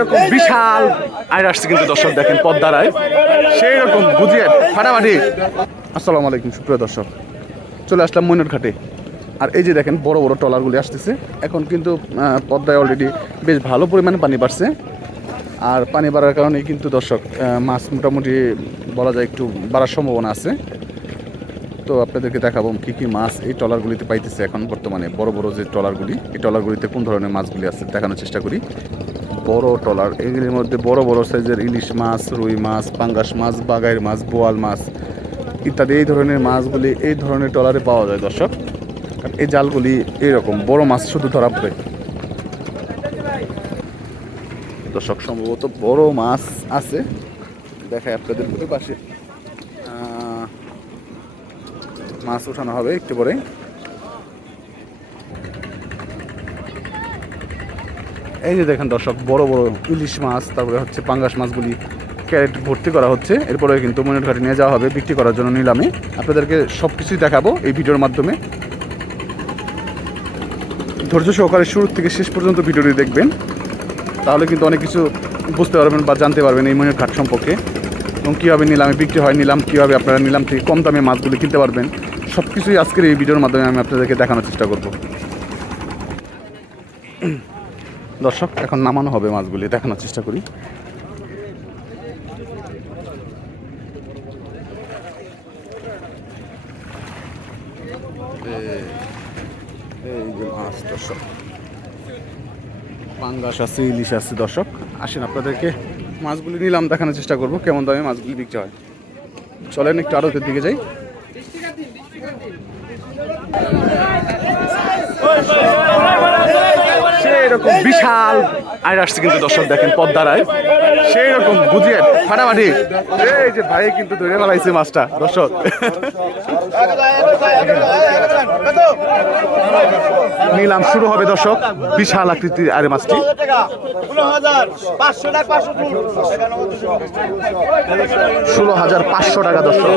রকম বিশাল আয় আসছে কিন্তু দর্শক দেখেন পদ্মারায়। সেই রকম বুঝিয়ে ফাটাফাটি। আসসালামু আলাইকুম, সুপ্রিয় দর্শক। চলে আসলাম ঘাটে আর এই যে দেখেন, বড় বড় ট্রলারগুলি আসতেছে। এখন কিন্তু পদ্মায় অলরেডি বেশ ভালো পরিমাণে পানি বাড়ছে। আর পানি বাড়ার কারণে কিন্তু দর্শক মাছ মোটামুটি বলা যায় একটু বাড়ার সম্ভাবনা আছে। তো আপনাদেরকে দেখাবো কি কি মাছ এই ট্রলারগুলিতে পাইতেছে এখন বর্তমানে। বড় বড় যে ট্রলারগুলি, এই ট্রলারগুলিতে কোন ধরনের মাছগুলি আছে দেখানোর চেষ্টা করি। বড় ট্রলার এগুলির মধ্যে বড় বড় সাইজের ইলিশ মাছ, রুই মাছ, পাঙ্গাস মাছ বাগাইয়ের মাছ, বোয়াল মাছ ইত্যাদি, এই ধরনের মাছগুলি এই ধরনের ট্রলারে পাওয়া যায়, দর্শক। আর এই জালগুলি এইরকম বড় মাছ শুধু ধরা পড়ে। দর্শক, সম্ভবত বড় মাছ আছে। দেখায় আপনাদের পাশে। মাছ উঠানো হবে একটু পরে। এই যে দেখেন দর্শক, বড় বড় ইলিশ মাছ, তারপরে হচ্ছে পাঙ্গাস মাছগুলি ক্যারেট ভর্তি করা হচ্ছে। এরপরে কিন্তু মনের ঘাটে নিয়ে যাওয়া হবে বিক্রি করার জন্য নিলামে। আপনাদেরকে সব কিছুই দেখাবো এই ভিডিওর মাধ্যমে। ধৈর্য সহকারে শুরু থেকে শেষ পর্যন্ত ভিডিওটি দেখবেন। তাহলে কিন্তু অনেক কিছু বুঝতে পারবেন বা জানতে পারবেন এই মনের ঘাট সম্পর্কে। এবং কীভাবে নিলামে বিক্রি হয়, নিলাম কীভাবে আপনারা নিলাম থেকে কম দামে মাছগুলি কিনতে পারবেন সব কিছুই আজকের এই ভিডিওর মাধ্যমে আমি আপনাদেরকে দেখানোর চেষ্টা করব। দর্শক, এখন নামানো হবে মাছগুলি, দেখানোর চেষ্টা করি। এই যে মাছ, দর্শক। পাঙ্গাস আছে, ইলিশ আছে, দর্শক। আসেন আপনাদেরকে, মাছগুলি নিলাম, দেখানোর চেষ্টা করব, কেমন দামে মাছগুলি বিক্রি হয়। চলেন, একটু আড়তের দিকে যাই। রকম বিশাল আয় আসছে কিন্তু দর্শক দেখেন পদ্মারায়। সেই রকম বুঝিয়ে ফাটাফাটি। এই যে ভাই কিন্তু ধরে ফেলাইছে মাছটা, দর্শক। নিলাম শুরু হবে দর্শক বিশাল আকৃতির আরে মাছটি। ষোলো হাজার পাঁচশো টাকা দর্শক।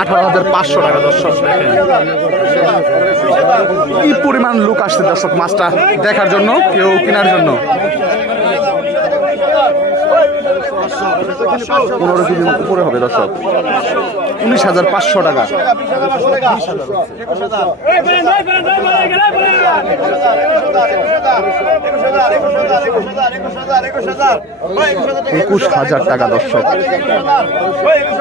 আঠারো হাজার পাঁচশো টাকা দর্শক। কি পরিমাণ লোক আসছে দর্শক মাছটা দেখার জন্য কেউ কেনার জন্য? পনেরো কেজি উপরে হবে দর্শক। উনিশ হাজার পাঁচশো টাকা। একুশ হাজার টাকা দর্শক। একুশ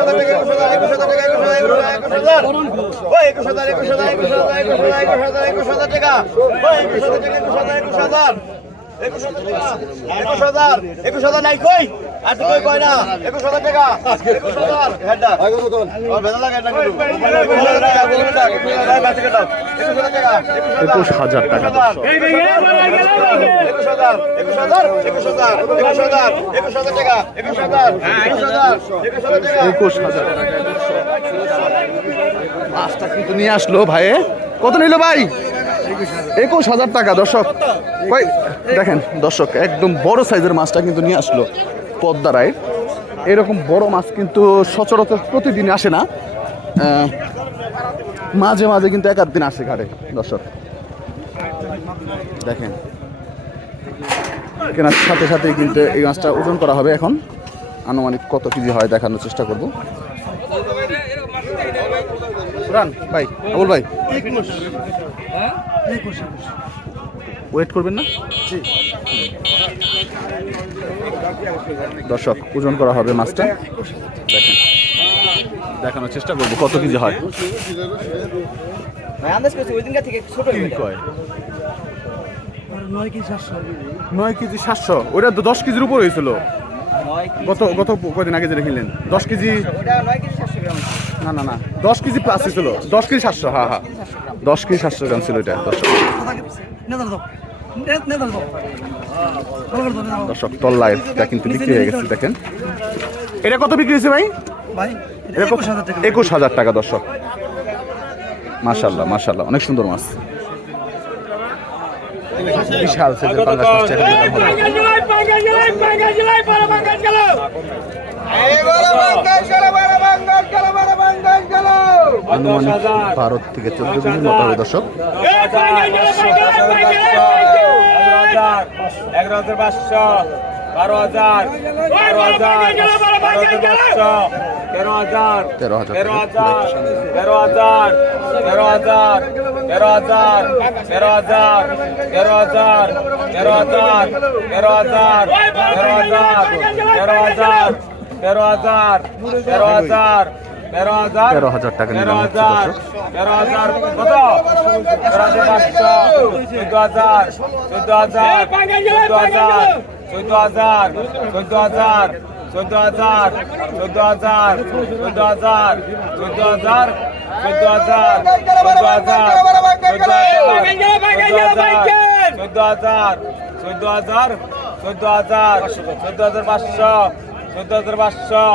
হাজার একুশ হাজার টাকা নিয়ে আসলো ভাই কত নিল ভাই একুশ হাজার টাকা, দর্শক। ভাই, দেখেন, দর্শক, একদম বড় সাইজের মাছটা কিন্তু নিয়ে আসলো পদ্মারায় এরকম বড় মাছ কিন্তু সচরাচর প্রতিদিন আসে না। মাঝে মাঝে কিন্তু এক দিন আসে ঘাটে, দর্শক। দেখেন। কেনার সাথে সাথেই কিন্তু এই মাছটা ওজন করা হবে এখন। আনুমানিক কত কেজি হয় দেখানোর চেষ্টা করব। রান, ভাই ভাই। ওয়েট করবেন না? দর্শক ওজন করা হবে মাছটা। দেখেন। দেখানোর চেষ্টা করব কত কেজি হয়। নয় কেজি সাতশো। ওটা তো দশ কেজির উপর হয়েছিল। গত গত কদিন আগে যেটা কিনলেন? দশ কেজি নয় কেজি সাতশো গ্রাম। না না না। দশ কেজি প্লাস ছিল। দশ কেজি সাতশো হ্যাঁ হ্যাঁ দশ কেজি সাতশো গ্রাম ছিল এটা দর্শক দর্শক তল্লা এটা কিন্তু বিক্রি হয়ে গেছে দেখেন। এটা কত বিক্রি হয়েছে ভাই? একুশ হাজার টাকা দর্শক। মাশাল্লাহ মাশাল্লাহ অনেক সুন্দর মাছ। বিশাল সাইজের পাঙ্গাস আনুমানিক ভারত থেকে চোদ্দ কেজির মতো হবে দর্শক এগারো হাজার পাঁচশো বারো হাজার বারো হাজার বারো হাজার পাঁচশো তেরো হাজার তেরো হাজার তেরো। হাজার তেরো হাজার তেরো হাজার তেরো হাজার তেরো হাজার তেরো হাজার তেরো হাজার তেরো হাজার তেরো হাজার তেরো হাজার তেরো হাজার তেরো হাজার তেরো হাজার টাকা নিলাম হচ্ছে হাজার পাঁচশো চোদ্দ হাজার চোদ্দ হাজার চোদ্দ হাজার চোদ্দ হাজার চোদ্দ হাজার চোদ্দ হাজার চোদ্দ হাজার চোদ্দ হাজার চোদ্দ হাজার চোদ্দ হাজার চোদ্দ হাজার চোদ্দ হাজার চোদ্দ হাজার চোদ্দ হাজার পাঁচশো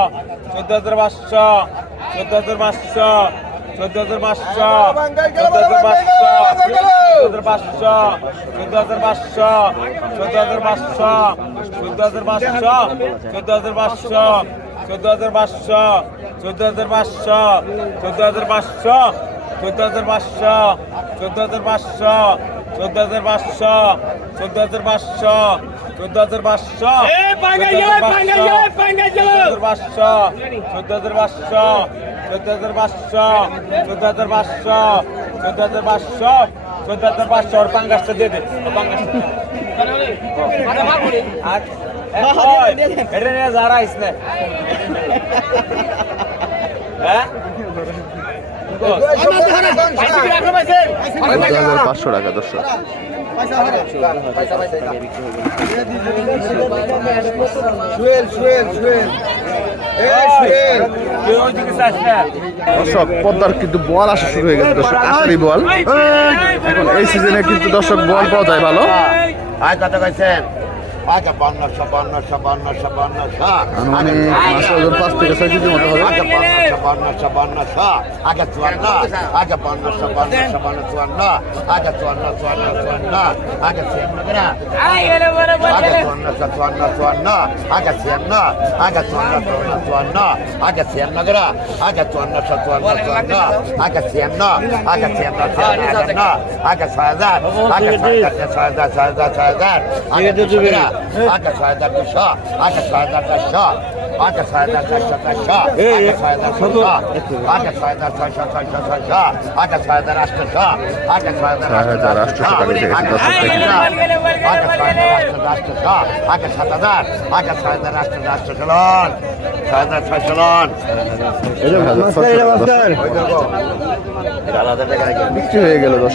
চোদ্দ হাজার পাঁচশো চোদ্দ হাজার পাঁচশো, চোদ্দ হাজার পাঁচশো, চোদ্দ হাজার পাঁচশো, চোদ্দ হাজার পাঁচশো, চোদ্দ হাজার পাঁচশো, চোদ্দ হাজার পাঁচশো, চোদ্দ হাজার পাঁচশো, চোদ্দ হাজার পাঁচশো, চোদ্দ হাজার পাঁচশো চোদ্দ হাজার পাঁচশো চোদ্দ হাজার পাঁচশো। পাঁচশো। চোদ্দ হাজার পাঁচশো। চোদ্দ হাজার পাঁচশো। চোদ্দ হাজার পাঁচশো। চোদ্দ হাজার পাঁচশো। চোদ্দ হাজার পাঁচশো। ওর পাঙ্গাসটা দিয়ে দে। আর এটা নিয়ে যারা আইস না। হ্যাঁ? চোদ্দ হাজার পাঁচশো টাকা দর্শক। দর্শক পদ্মার কিন্তু বল আসা শুরু হয়ে গেছে দর্শক আসারি বল এখন এই সিজনে কিন্তু দর্শক বল পাওয়া যায় ভালো আয় কথা কইছেন আচ্ছা পনেরোশো পনেরোশো পনেরোশো পনেরোশো আনুমানিক মাসে ওজন পাঁচ থেকে ছয় কেজির মতো হবে। আচ্ছা পনেরোশো পনেরোশো পনেরোশো আচ্ছা চুয়ান্ন। আচ্ছা পনেরোশো পনেরোশো পনেরো চুয়ান্ন। আচ্ছা চুয়ান্ন চুয়ান্ন চুয়ান্ন। আচ্ছা ছিয়ান্ন আচ্ছা চুয়ান্নশো চুয়ান্ন চুয়ান্ন। আচ্ছা ছিয়ান্ন আচ্ছা চুয়ান্ন চুয়ান্ন চুয়ান্ন। আচ্ছা ছিয়ান্ন আচ্ছা চুয়ান্নশো চুয়ান্ন চুয়ান্ন। আচ্ছা ছিয়ান্ন আচ্ছা ছিয়ান্ন ছিয়ান্ন আচ্ছা ছয় হাজার। আচ্ছা ছয় হাজার ছয় হাজার ছয় হাজার ছয় হাজার। আচ্ছা দুশো আকাশ হাজার দুশো আকাশ হাজার চারশো আকাশ হাজার চারশো চারশো আকাশ হাজার ছশো আকাশ হাজার ছয়শো ছয়শো ছয়শো আকাশ হাজার আটশো আকাশ হাজার আটশো আকাশ হাজার আটশো আটশো আকাশ সাত হাজার আকাশ হাজার আটশো আটশো চলন আলাদা টাকা বিক্রি হয়ে গেল দশ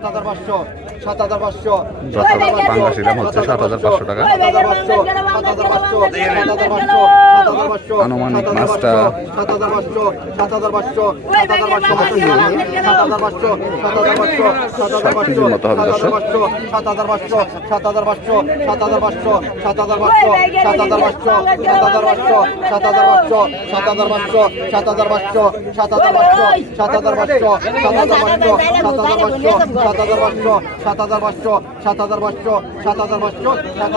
সাত হাজার পাঁচশো সাত হাজার পাঁচশো দাম হচ্ছে সাত হাজার পাঁচশো টাকা সাত হাজার পাঁচশো সাত হাজার পাঁচশো সাত হাজার পাঁচশো সাত হাজার পাঁচশো আনুমানিক সাত হাজার মাছটা সাত হাজার পাঁচশো সাত হাজার পাঁচশো সাত হাজার পাঁচশো সাত হাজার পাঁচশো সাত হাজার পাঁচশো সাত হাজার পাঁচশো কেজির মতো হবে দর্শক। সাত হাজার পাঁচশো সাত হাজার পাঁচশো সাত হাজার পাঁচশো সাত হাজার পাঁচশো সাত হাজার পাঁচশো সাত হাজার পাঁচশো সাত হাজার পাঁচশো সাত হাজার পাঁচশো সাত হাজার পাঁচশো সাত হাজার পাঁচশো সাত হাজার পাঁচশো সাত হাজার পাঁচশো সাত হাজার পাঁচশো সাত হাজার পাঁচশো সাত হাজার পাঁচশো সাত হাজার পাঁচশো সাত হাজার পাঁচশো সাত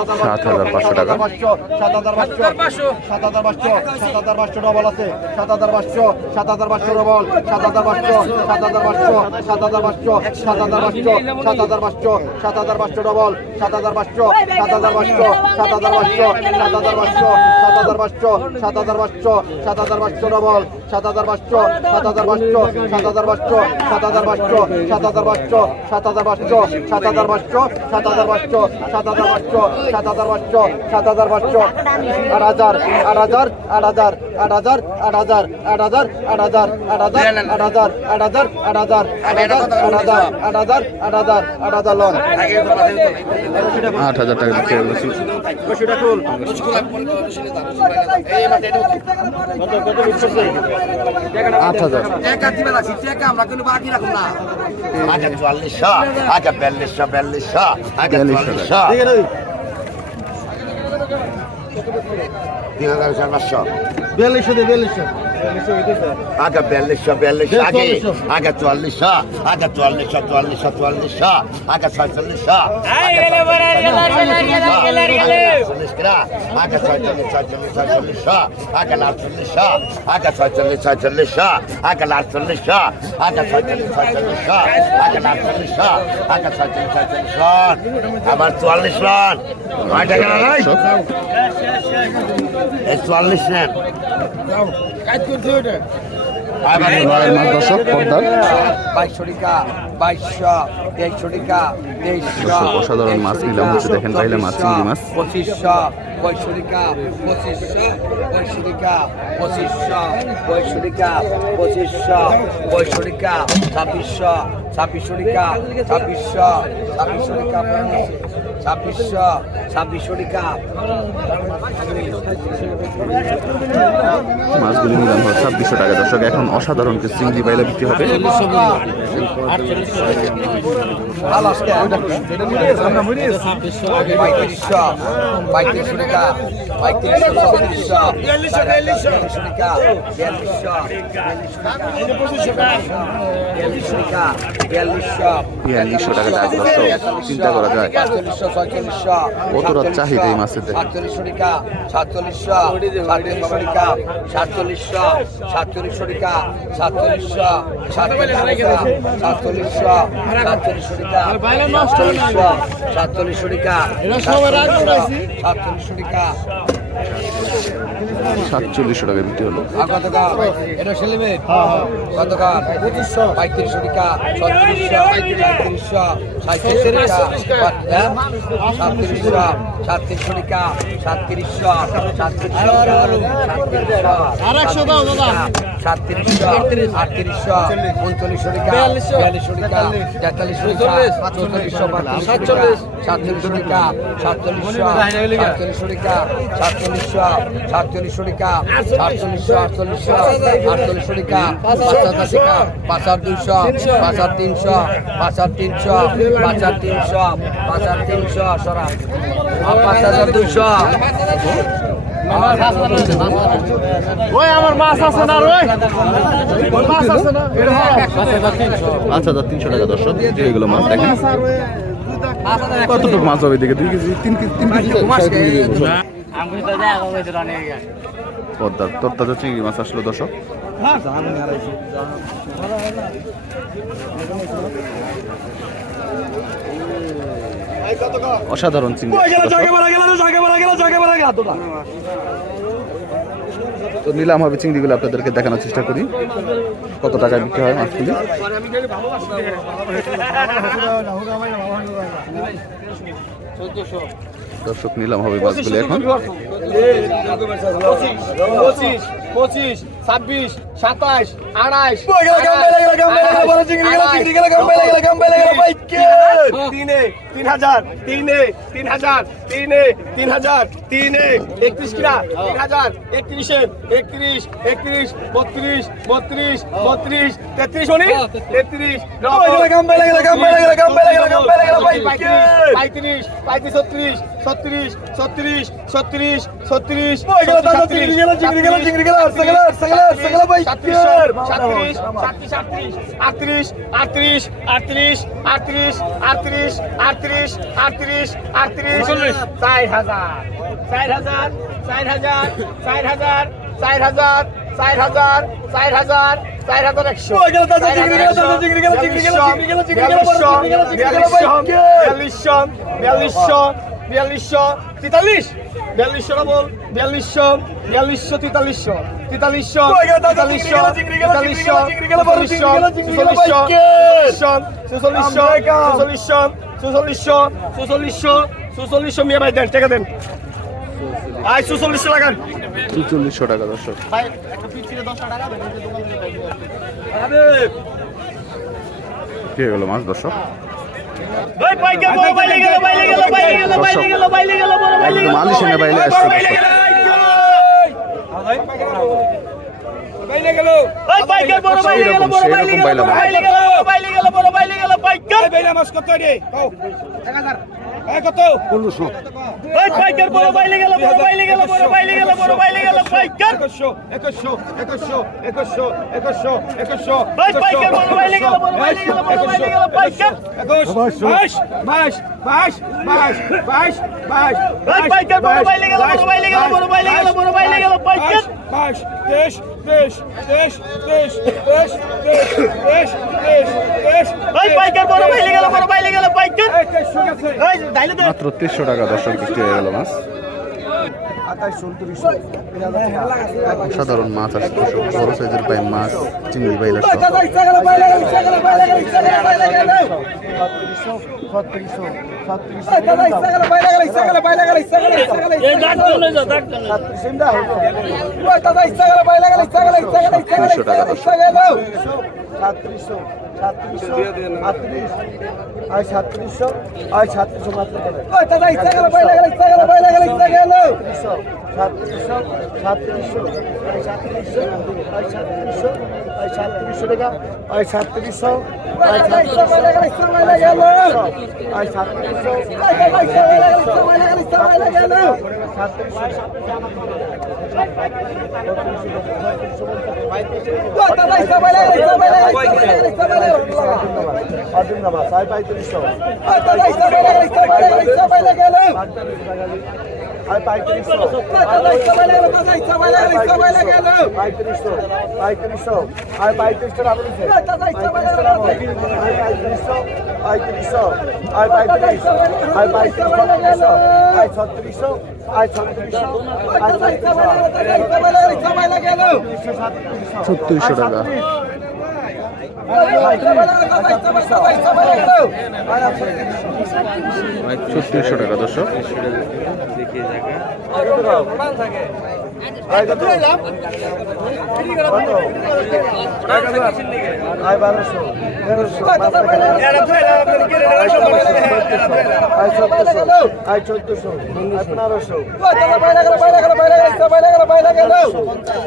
হাজার পাঁচশো। সাত হাজার পাঁচশো সাত হাজার পাঁচশো সাত হাজার পাঁচশো ডবল আছে সাত হাজার পাঁচশো সাত হাজার পাঁচশো ডবল সাত হাজার পাঁচশো সাত হাজার পাঁচশো সাত হাজার পাঁচশো সাত হাজার পাঁচশো সাত হাজার পাঁচশো সাত হাজার পাঁচশো ডবল সাত হাজার পাঁচশো সাত হাজার পাঁচশো সাত হাজার পাঁচশো সাত হাজার পাঁচশো সাত হাজার পাঁচশো সাত হাজার পাঁচশো সাত হাজার পাঁচশো ডবল সাত হাজার পাঁচশো সাত হাজার পাঁচশো সাত হাজার পাঁচশো সাত হাজার পাঁচশো সাত হাজার পাঁচশো সাত হাজার সাত হাজার সাত হাজার সাত হাজার সাত হাজার সাত হাজার হাজার আট হাজার আট হাজার আট হাজার হাজার আট হাজার আট হাজার আট হাজার আট হাজার হাজার আট হাজার হাজার হাজার আট হাজার আট হাজার আট হাজার আট হাজার টাকা বসুটা কুল আট হাজার। আচ্ছা চুয়াল্লিশশো আচ্ছা বিয়াল্লিশশো বিয়াল্লিশশো আচ্ছা। চুয়াল্লিশশো তিন হাজার চার পাঁচশো বিয়াল্লিশশো দিয়ে বিয়াল্লিশশো আগে বিয়াল্লিশশো বিয়াল্লিশশো আগে আগে চুয়াল্লিশশো আগে চুয়াল্লিশশো চুয়াল্লিশশো চুয়াল্লিশশো আগে ছয়চল্লিশশো আগে ছয়চল্লিশ ছয়চল্লিশ ছয়চল্লিশশো আগে আটচল্লিশশো আগে ছয়চল্লিশ ছয়চল্লিশশো আগে আটচল্লিশশো আগে ছয়চল্লিশ ছয়চল্লিশশো আগে আটচল্লিশশো আগে ছয়চল্লিশ ছয়চল্লিশ রন আবার চুয়াল্লিশ রন। কয় টাকা এই চুয়াল্লিশ নেন। দর্শক পদ্মার। অসাধারণ মাছ নিলাম হচ্ছে দেখেন তাইলে মাছ চিংড়ি মাছ। পঁচিশশো পঁয়ষট্টিকা পঁচিশশো পঁয়ষট্টিকা পঁচিশশো পঁয়ষট্টিকা পঁচিশশো পঁয়ষট্টিকা ছাব্বিশশো ছাব্বিশশো ছাব্বিশশো ছাব্বিশশো ছাব্বিশশো ছাব্বিশশো টাকা। মাছগুলি নিলাম হয় ছাব্বিশশো টাকা। দর্শক এখন অসাধারণ চিংড়ি বাইলে বিক্রি হবে। পঁয়ত্রিশশো পঁয়ত্রিশশো টাকা পঁয়ত্রিশশো চৌত্রিশশো টাকা বিয়াল্লিশশো বিয়াল্লিশশো টাকা বিয়াল্লিশশো বিয়াল্লিশশো টাকা দাম। দর্শক চিন্তা করা যায়। ছয়চল্লিশশো কতটা চাহিদা এই মাছের। সাতচল্লিশশো টাকা সাতচল্লিশশো সাতচল্লিশশো টাকা সাতচল্লিশশো সাতচল্লিশশো টাকা সাতচল্লিশশো সাতচল্লিশশো সাতচল্লিশশো সাতচল্লিশশো টাকা সাতচল্লিশশো সাতচল্লিশশো টাকা সাতচল্লিশশো টাকা সাতচল্লিশশো টাকা বিক্রি হলো। কত এটা সেলিমে কত গান পঁচিশশো পঁয়ত্রিশশো টাকা ছত্রিশশো পঁয়ত্রিশশো সাঁত্রিশ সাঁত্রিশ সাঁত্রিশ সাঁত্রিশ সাঁত্রিশ সাতত্রিশশো আটত্রিশশো উনচল্লিশশো টাকা বিয়াল্লিশশো। টাকা তেতাল্লিশশো টাকা চৌচল্লিশশো সাতচল্লিশ। সাতচল্লিশশো টাকা সাতচল্লিশশো সাতচল্লিশশো টাকা সাতচল্লিশশো সাতচল্লিশশো টাকা সাতচল্লিশশো আটচল্লিশশো আটচল্লিশশো টাকা পাঁচ হাজার টাকা পাঁচ হাজার দুইশো পাঁচ হাজার তিনশো পাঁচ হাজার তিনশো পাঁচ হাজার তিনশো পাঁচ হাজার তিনশো সরা। পাঁচ হাজার দুইশো। ওই আমার মাছ আছে না ওই। মাছ আছে না। আচ্ছা দা তিনশো টাকা দর্শক এগুলো মাছ দেখেন। কতটুকু মাছ হবে দেখে দুই কেজি তিন কেজি তিন কেজি পদ্মার তোর তাজা চিংড়ি মাছ আসলো দর্শক। অসাধারণ চিংড়ি তো নিলাম হবে চিংড়িগুলো আপনাদেরকে দেখানোর চেষ্টা করি কত টাকায় বিক্রি হয় মাছগুলি দর্শক নিলাম হবে মাছগুলি এখন পঁচিশ পঁচিশ ছাব্বিশ সাতাশ আড়াইশ তিনে তিন হাজার তিনে তিন হাজার তিনে তিন হাজার তিনে একত্রিশ কিনা? তিন হাজার একত্রিশে একত্রিশ একত্রিশ বত্রিশ বত্রিশ বত্রিশ তেত্রিশ উনি তেত্রিশ পঁয়ত্রিশ পঁয়ত্রিশ ছত্রিশ ছত্রিশ ছত্রিশ ছত্রিশ ছত্রিশ আটত্রিশ আটত্রিশ আটত্রিশ আটত্রিশ আটত্রিশ আটত্রিশ আটত্রিশ আটত্রিশ চার হাজার চার হাজার চার হাজার চার হাজার চার হাজার চার হাজার চার হাজার চার হাজার একশো। বিয়াল্লিশশো বিয়াল্লিশশো বিয়াল্লিশশো তেতাল্লিশ। বিয়াল্লিশশো ডবল বিয়াল্লিশশো। বিয়াল্লিশশো তেতাল্লিশশো। তেতাল্লিশশো তেতাল্লিশশো তেতাল্লিশশো চুচল্লিশশো চুচল্লিশশো চুচল্লিশশো চুচল্লিশশো চুচল্লিশশো চুচল্লিশশো মিয়া ভাই দেন টাকা দেন। আয় চুচল্লিশশো লাগান। চুচল্লিশশো টাকা দর্শক। কি গেল মাছ দর্শক? একদম আলি সেনা বাইলে আসছে সেরকম বাইলাম Vai, vai, quer bora, vai ligar lá, bora, vai ligar lá, bora, vai ligar lá, bora, vai ligar lá, vai, quer. É que show, é que show, é que show, é que show, é que show, é que show. Vai, vai, quer bora, vai ligar lá, bora, vai ligar lá, bora, vai ligar lá, vai, quer. É dois, mais, mais, mais, mais, mais, mais, mais. Vai, vai, quer bora, vai ligar lá, bora, vai ligar lá, bora, vai ligar lá, bora, vai ligar lá, vai, quer. Mais, três, গেল fish, fish, fish, fish, fish, fish, fish. ওই পাইকার বড় বাইলে গেল বড় বাইলে গেল পাইকার ওই ডাইলে দে। মাত্র তিনশো টাকা দর্শক বিক্রি হয়ে গেল মাছ। সাধারণ মাছ আসছে বড় সাইজের পাই মাছ চিংড়ি বাইলা তিনশো টাকা সাতত্রিশশো সাতত্রিশশো আটত্রিশ আয় সাতত্রিশশো আয় সাতত্রিশশো মাত্র। সাতত্রিশশো। সাতত্রিশশো সাতত্রিশশো ওই সাতত্রিশশো ওই সাতত্রিশশো ওই সাতত্রিশশো টাকা ওই সাতত্রিশশো ওই সাতত্রিশশো ওই সাতত্রিশশো ধন্যবাদ সাড়ে পঁয়ত্রিশশো ছত্রিশশো টাকা। ছত্রিশশো টাকা দর্শক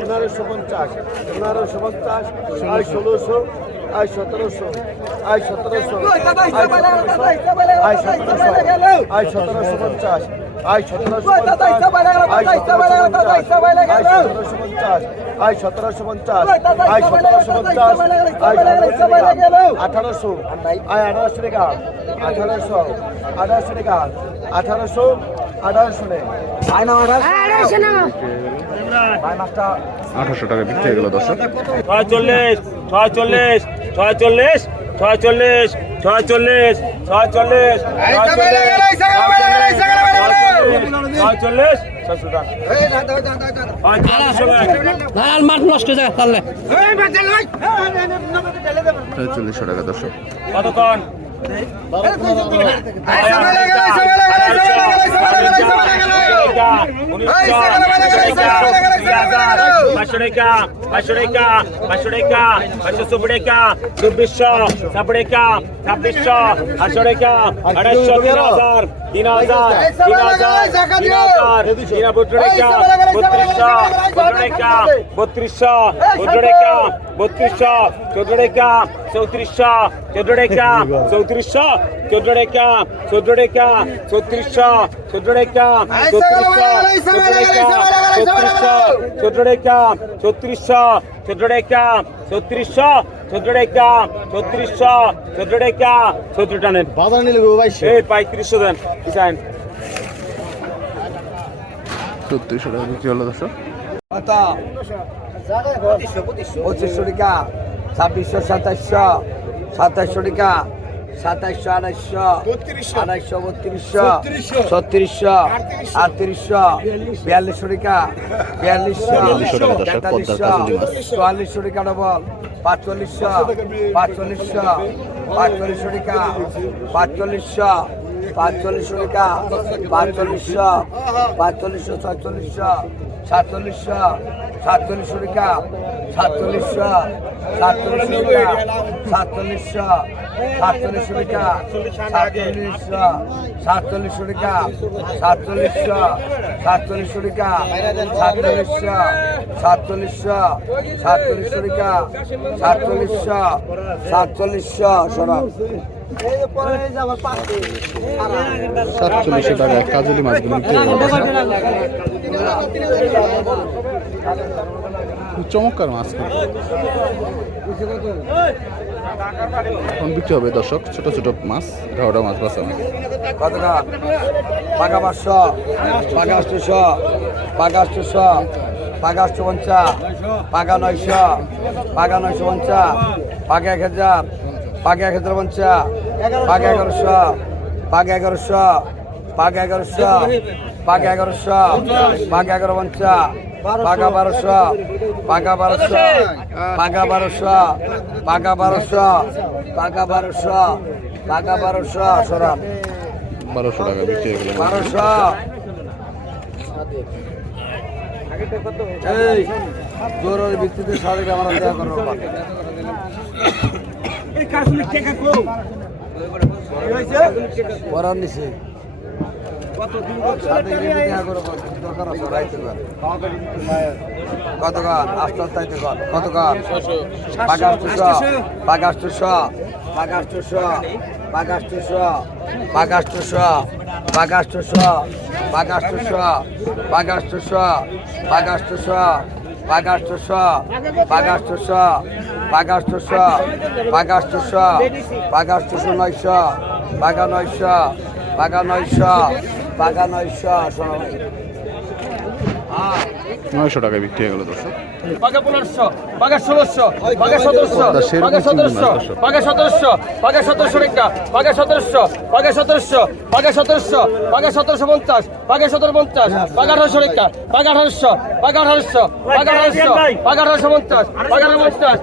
পনেরোশো পঞ্চাশ পনেরোশো পঞ্চাশ আয় ষোলোশো আয় সতেরোশো আয় সতেরোশো আয় সতেরোশো আয় সতেরোশো পঞ্চাশ আয় সতেরোশো পঞ্চাশ আয় সতেরোশো পঞ্চাশ আয় সতেরোশো পঞ্চাশ আয় সতেরোশো পঞ্চাশ আঠারোশো আয় আঠারোশো টাকা আঠারোশো আঠারোশো টাকা আঠারোশো আঠারোশো নে আয় আঠারোশো টাকা বিক্রি হয়ে গেল দর্শক ছয়চল্লিশ ছয়চল্লিশ ছয়চল্লিশ ছয়চল্লিশ ছয়চল্লিশ ছয়চল্লিশ ছয়চল্লিশ নষ্ট যায় টাকা দর্শক কতক্ষণ চব্বিশশো সাপড়েকা ছাব্বিশশো আটশোরেকা আড়াইশো তিন হাজার তিন হাজার তিন হাজার তিন হাজার তিন বত্রিশশো বত্রিশশো বত্রিশশো বত্রিশশো বত্রিশশো চোদ্দ টাকা চৌত্রিশশো চোদ্দ টাকা চৌত্রিশশো চোদ্দ টাকা চোদ্দ টাকা চৌত্রিশশো চোদ্দ টাকা চৌত্রিশশো চোদ্দ টাকা চৌত্রিশশো চোদ্দ টাকা চৌত্রিশশো চোদ্দ টাকা চৌত্রিশশো চোদ্দ টাকা চৌত্রিশশো চোদ্দ টাকা চোদ্দ টানেন। বাজার নিলে ভাই এই পঁয়ত্রিশশো দেন কিসান চৌত্রিশশো টাকা বিক্রি হলো দর্শক। পঁচিশশো টাকা ছাব্বিশশো সাতাইশশো সাতাইশশো টাকা সাতাইশশো আড়াইশশো আড়াইশো বত্রিশশো ছত্রিশশো। আটত্রিশশো। বিয়াল্লিশশো টাকা বিয়াল্লিশশো। চুয়াল্লিশশো টাকা ডবল পাঁচচল্লিশশো পাঁচচল্লিশশো পাঁচচল্লিশশো টাকা পাঁচচল্লিশশো পাঁচচল্লিশশো টাকা পাঁচচল্লিশশো পাঁচচল্লিশশো, ছয়চল্লিশশো, সাতচল্লিশশো সাতচল্লিশশো টাকা সাতচল্লিশশো সাতচল্লিশশো টাকা সাতচল্লিশশো সাতচল্লিশশো টাকা সাতচল্লিশশো সাতচল্লিশশো টাকা সাতচল্লিশশো সাতচল্লিশশো সাতচল্লিশশো টাকা সাতচল্লিশশো সাতচল্লিশশো সাতচল্লিশশো সাতচল্লিশশো, সরাব। সাতচল্লিশশো টাকা কাজলি মাছগুলো চমৎকার মাছ বিক্রি হবে দর্শক, ছোট ছোট মাছ ঘাওড়া মাছ পাকা পাঁচশো পঞ্চাশ পাকা নয়শো পঞ্চাশ, পাকা এক হাজার পাকা এক হাজার পঞ্চাশ পাকা এগারোশো পাকা এগারোশো পাকা এগারোশো পাকা এগারোশো পাকা এগারো পঞ্চাশ পাকা বারোশো পাকা বারোশো পাকা বারোশো পাকা বারোশো পাকা বারোশো পাকা বারোশো সরাব বারোশো টাকা গেল বারোশো। এই জোরের ভিত্তিতে সাদেকে আমরা দেওয়া করব করার নিছে সাথে গিয়ে দেখা করব, দরকার আছে, রাইতে কর। কত গান আস্তে আস্তে আইতে কর কত গান পাকাশটুশো পাকাশটুশো পাকাশটুশো পাকাশটুশো পাকাশটুশো পাকাশটুশো পাকাশটুশো পাকাশটুশো পাকাশটুশো পাকাশটুশো পাগা অষ্টশো পাগা অষ্টশো পাগা অষ্টশো নয়শো পাগা নয়শো পাগা নয়শো নয়শো নয়শো বিক্রি হয়ে গেল দর্শক। বাঘা পনেরোশো বাঘা ষোলোশো বাঘা সতেরোশো বাঘা সতেরোশো বাঘা সতেরোশো বাঘা সতেরোশো একটা বাঘা সতেরোশো বাঘা সতেরোশো বাঘা সতেরোশো বাঘা সতেরোশো পঞ্চাশ বাঘা সতেরো পঞ্চাশ বাঘা আঠারোশো একটা বাঘা আঠারোশো বাঘা আঠারোশো বাঘা আঠারোশো বাঘা আঠারোশো পঞ্চাশ বাঘা পঞ্চাশ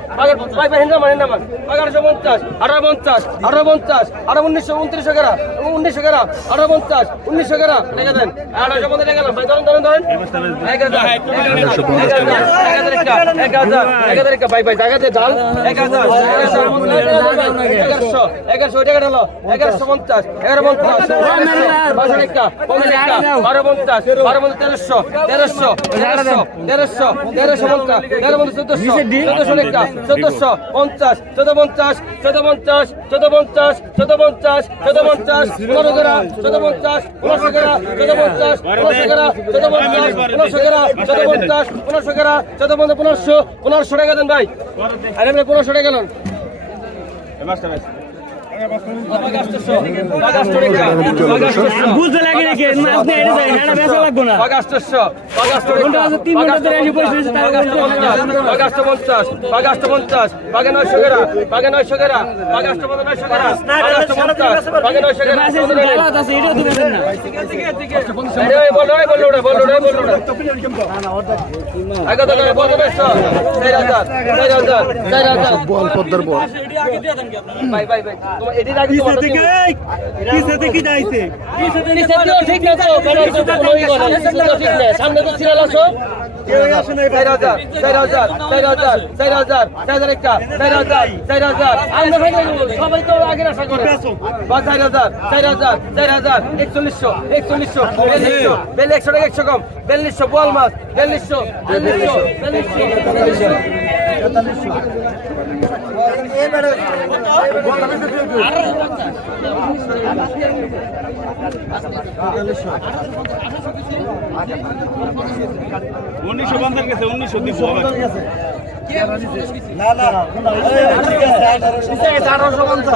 বাঘা হিন্দামান হিন্দামান বাঘা আঠারোশো পঞ্চাশ আঠারো পঞ্চাশ আঠারো পঞ্চাশ আঠারো উনিশশো উনত্রিশশো গেরা উনিশশো গেরা আঠারো পঞ্চাশ উনিশশো গেরা রেখে দেন আঠারোশো পঞ্চাশ রেখে গেলাম ধরেন ধরেন ধরেন এগারোশো টাকা ডালো এগারোশো পঞ্চাশ এগারো পঞ্চাশ বারোশো টাকা পনেরো টাকা বারো পঞ্চাশ বারো পঞ্চাশ তেরোশো তেরোশো তেরোশো তেরোশো তেরোশো পঞ্চাশ তেরো পঞ্চাশ চোদ্দশো চোদ্দশো টাকা চোদ্দশো পঞ্চাশ চোদ্দ পঞ্চাশ চোদ্দ পঞ্চাশ চোদ্দ পঞ্চাশ পনেরো গেরা চোদ্দ পঞ্চাশ পনেরোশো গেরা চোদ্দ পঞ্চাশ পনেরোশো গেরা চোদ্দ পঞ্চাশ পনেরোশো গেরা চোদ্দ পনেরোশো পনেরোশো টাকা দেন ভাই। আরে পনেরোশো টাকা গেলেন বুঝতে লাগে নাকি? আপনি এটা যায় এটা বেচা লাগবো না। অগাস্টশো অগাস্টশো ঘণ্টা আছে 3 ঘণ্টা ধরে এসে পড়ছে অগাস্ট 50 অগাস্ট 50 বাগে 900 গেরা বাগে 900 গেরা অগাস্ট 900 গেরা অগাস্ট 50 বাগে 900 গেরা আছে এটা দিবেন না এই বল ওই বল ওটা বল ওটা বল ওটা আগে তো বল 4000 4000 4000 বল পদ্মার বল। ভাই ভাই ভাই সামনে তো সিরিয়াল আছো। একচল্লিশশো একচল্লিশশো বেল একশো টাকা একশো কম। বেল্লিশশো বল মাছ বেল্লিশশো বেল্লিশশো বেল্লিশশো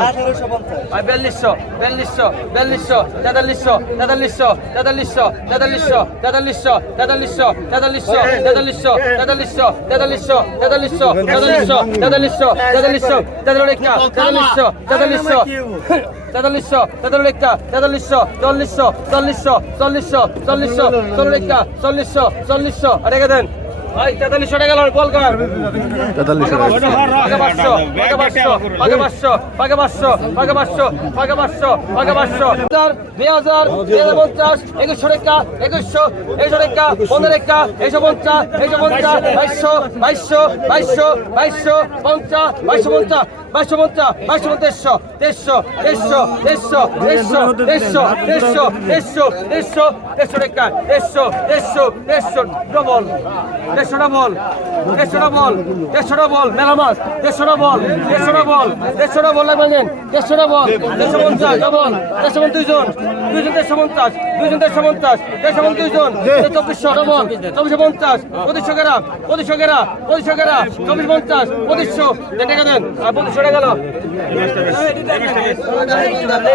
বিয়াল্লিশশো ভাই বিয়াল্লিশশো বিয়াল্লিশশো বিয়াল্লিশশো তেতাল্লিশশো তেতাল্লিশশো তেতাল্লিশশো তেতাল্লিশশো তেতাল্লিশশো তেতাল্লিশশো তেতাল্লিশশো তেতাল্লিশশো তেতাল্লিশশো তেতাল্লিশশো তেতাল্লিশশো তেতাল্লিশশো তেতাল্লিশশো তেতাল্লিশশো তেতাল্লিশশো তেতাল্লিশশো তেতাল্লিশশো তেতাল্লিশটা তেতাল্লিশশো চল্লিশশো চল্লিশশো চল্লিশশো চল্লিশশো চল্লিশটা চল্লিশশো চল্লিশশো রেখে দেন তেতাল্লিশশো টাকা বল কর। তেতাল্লিশশো টাকা। পাঁচশো পাঁচশো পাঁচশো পাঁচশো পাঁচশো পাঁচশো পাঁচশো। দুই হাজার দুই হাজার পঞ্চাশ একুশশো টাকা একুশশো একশো টাকা পনেরো টাকা একশো পঞ্চাশ একশো পঞ্চাশ বাইশশো বাইশশো বাইশশো বাইশশো পঞ্চাশ বাইশশো পঞ্চাশ। বাইশশো পঞ্চাশ বাইশশো দেড়শো দেড়শো দেড়শো দেড়শো দেড়শো দেড়শো দেড়শো দেড়শো দেড়শো দেড়শো টাকা দেড়শো দেড়শো দেড়শো ডবল দেড়শো ডবল দেড়শো ডবল দেড়শো ডবল মাছ দেড়শো ডবল দেড়শো ডবল দেড়শো ডবল লাগবেন দেড়শো ডবল দেড়শো পঞ্চাশ, ডবল পঞ্চাশ দুইজন দুইজন দেড়শো পঞ্চাশ, দুইজন দেড়শো পঞ্চাশ পঞ্চাশ দুইজন চব্বিশশো ডবল, চব্বিশশো পঞ্চাশ, পঁচিশশো গেরা পঁচিশশো গেরা পঁচিশশো গেরা চব্বিশ টাকা গেল। এই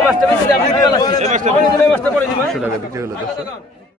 মাছটা বেশি। দাম, বেশি দাম, এই মাছটা পরে দিবেন টাকা বিক্রি হলো